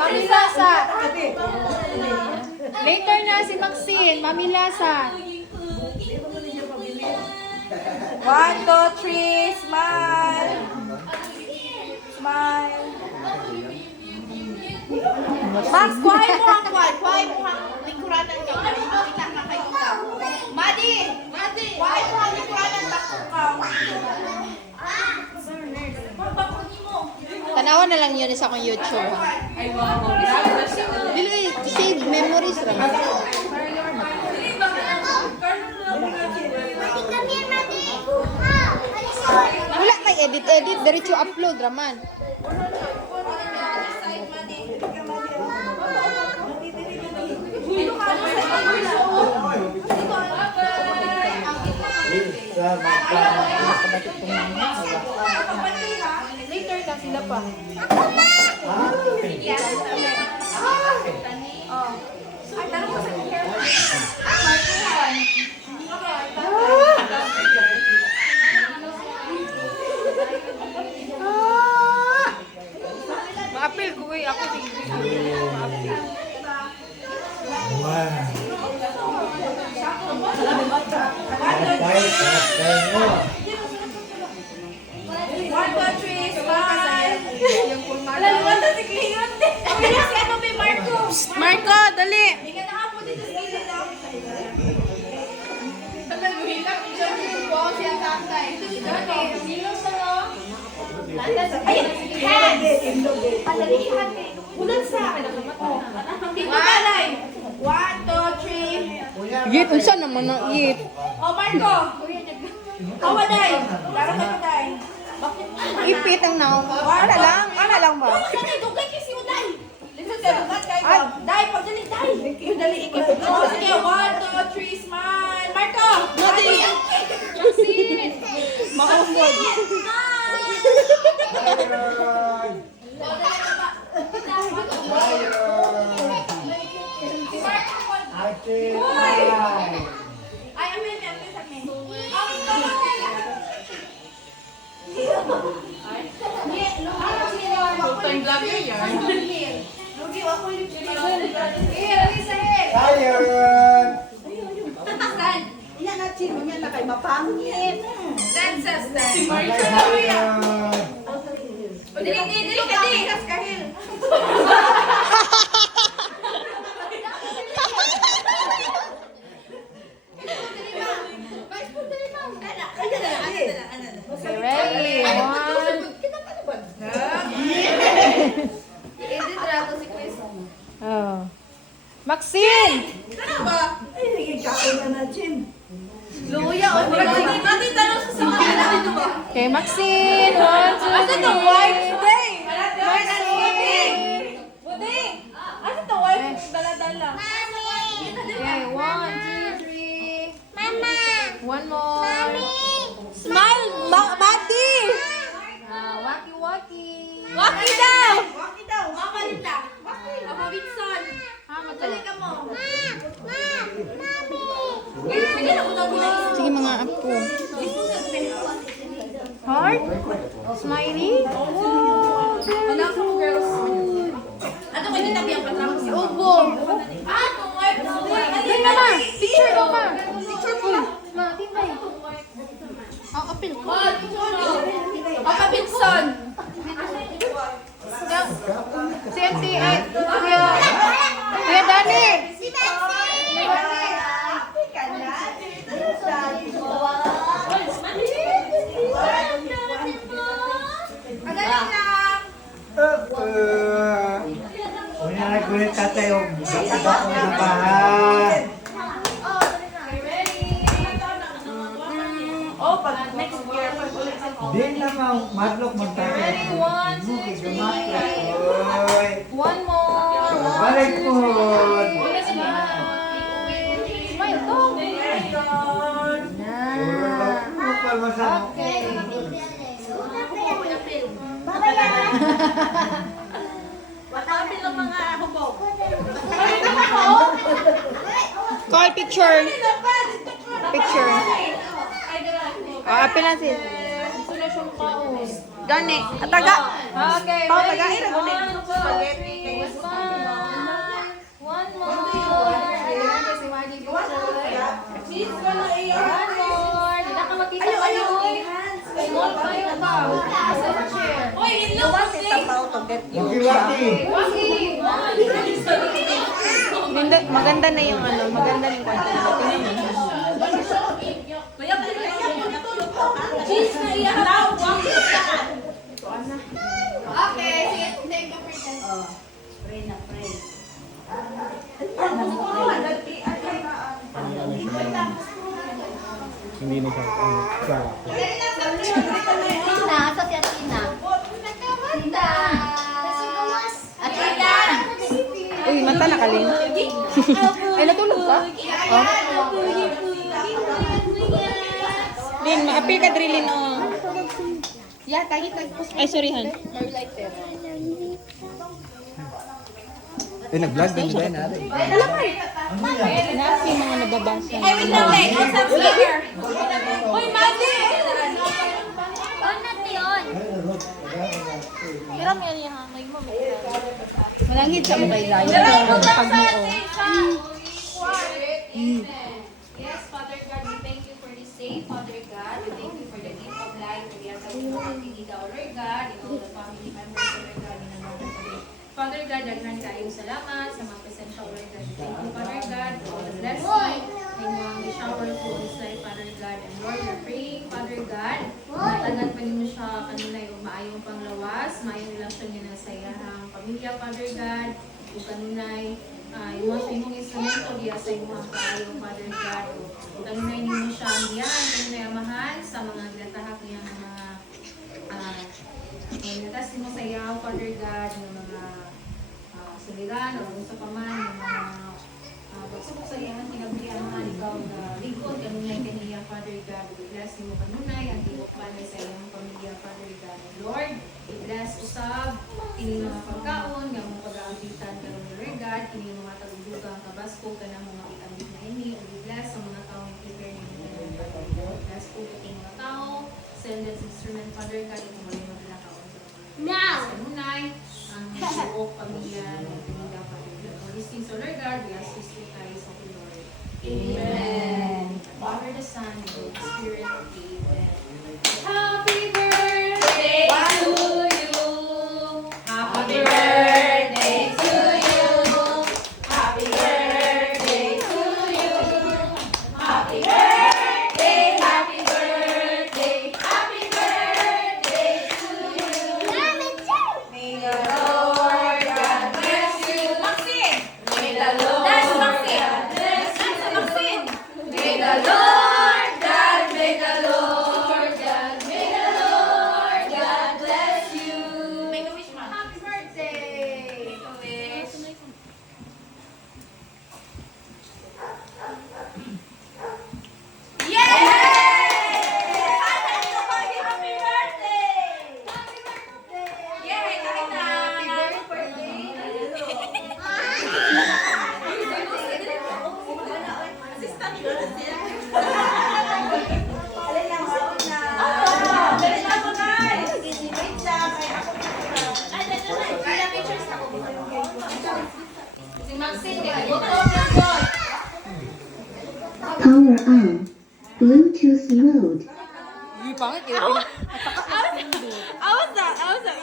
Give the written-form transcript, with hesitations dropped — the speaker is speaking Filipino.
Mamilasa. Later na si Maxine. Mamilasa. 1, 2, 3, smile. Smile. Max, kuhay mo ang kuhay. Kuhay mo ang lingkuranan ka. Kita na kayo ka. Madi! Kuhay mo ang lingkuranan ka. Tanawan na lang yun sa akong YouTube. Dili, save memories ra. Wala kay edit, diretso upload raman. Later ka sila pa. Ma-appeal ko ako sige. Marco, dali! Yip, unsa naman na yip? Oh, Marco! Kawa, Day! Tara ka, Day! Ipit ang naong. Ana lang ba? Dugay kasi mo, Day! Day, pagdali, Day! Pagdali, ikaw. Oh, sige, 1, 2, 3, smile! Marco! Mati! Maxine! Mahusog! Ay, amin, sa amin. Time vlogger yan. Lugi, ako yung Iyan na chin, mo yan na kay mapangit. Dances, Dan. Si Marco na mo yan. Dili ka, di. Kahil. Ready? Oh. Maxine! Ay, nagkakain ka na, Jim. Luya, o. Mati tanong sa kanila dito ba? Okay, Maxine! 1, 2, 3. Asa to, wife? Buding! Buding! Asa to, wife? Dala-dala. Okay, 1, 2, 3. Mama! One more. Smile, Mati! Waki-waki. Waki daw! Waki daw! Mama Linda! Waki! Mama Winson! Dali ka mo! Sige mga apo. Heart? Smiley? Wow, Wala ko, girls. Ano kayo nitabi ang patramo si Ubo. Ah, kung wife na Dali na ma. Picture ko ma. Picture ko. Ma, timbay. Ang apil ko. Papa Winson! Si Auntie, Kuya Dani. Una nagkulit tatay yung bako na bahan. Oh, pag next year, pag ulit sa Di naman madlok mo tayo. Ready? 1, 2, 3. Oy. One more. Balik po. Smile to. Kupal masama. Okay. Watapin lang mga hubog. Call picture. Picture. Apil na sis. Solution pa oh. Gani. Ataga. Okay, Pao, ready? tagain na guni. 1, 2, 3. Smile. Uy, You want it tapaw to get you. Waki-waki. Maganda na yung ano, maganda na yung content. Tingnan mo. cheese na iya. Okay, sige. Take the pretend. Pray na pray. Hindi na siya. Tina, asa si Atina? Atina! Atina! Uy, mata nakaling. Ay, natulog ka? Oh. Din, maapil ka drilin o. Yeah, kahit Ay, sorry, Han. Nag-vlog din ba natin? Nasi mga nababasa. Ay, wait lang, wait. What's up here? Uy, Madi! Malangit sa mga ilayo. Diray mo lang Pag sa mo. Yes, Father God, we thank you for this day, Father God. We thank you for the gift of life. We ask that you will be our Lord God, and all the family members, Lord God, in another day. Father God, daghan kayong salamat sa mga presensya, Lord God. We thank you, Father God, for all the blessing and mga shower to this life, Father God. And Lord, we're praying, Father God, matagan pa rin mo siya kanina yung maayong panglawas, maayong relasyon niya na sa iyahang pamilya, Father God. Yung kanunay, yung mga sa imong instrumento diya sa imong kaayong, Father God. Yung kanunay ninyo siya diyan, kanunay amahan sa mga ginatahak niya ng mga natas mo sa iyo, Father God, ng mga suliran o sa paman, ng mga pagsubok sa iyang kinabuhian mga ikaw na lingkod, kanunay kaniya, Father God. I-bless mo kanunay, ang tibok balay sa iyong pamilya, Father God. And Lord, i-bless usab, kini mga pagkaon, ng mga pag-aabitan, kanong Lord God, kini mga tagudugang kabasko, kanang mga itambit na ini, o i-bless sa mga tao ng prepare ninyo, Father God. Bless po kating mga tao, send this instrument, Father God, ito mo rin maglakaon sa mga Now! kanunay, ang buok pamilya ng pamilya, Father God. For these things, O Lord God, we ask this to tayo sa Lord. Amen. Father, the Son, and the Holy Spirit. Amen. Happy birthday to you. Happy birthday to you. Happy birthday to you. Happy birthday, happy birthday, happy birthday to you. May the Lord God bless you. Maxine! May the Lord That's God Maxine. bless you. That's Maxine. May the Lord God, may the Lord God, may the Lord God bless you. Make a wish, man. Happy birthday! Wish. Happy birthday! Yay! Kain na! Assistant ko na siya. Dali na mo, guys! Wait lang, kaya ako ay, ilang pictures ako. Si Maxine, di Power on. Bluetooth mode. I was that. I was that.